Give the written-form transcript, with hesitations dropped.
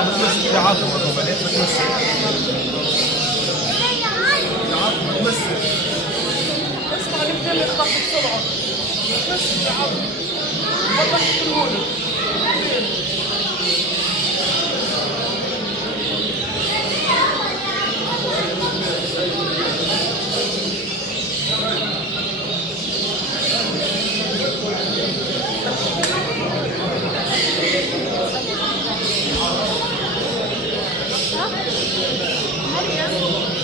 بتمسك يا عاطف الرومانيات بتمسك. يا عاطف بتمسك. اسمع نبدا نخطط بسرعه. بس يا عم والله يكرهوني. مريم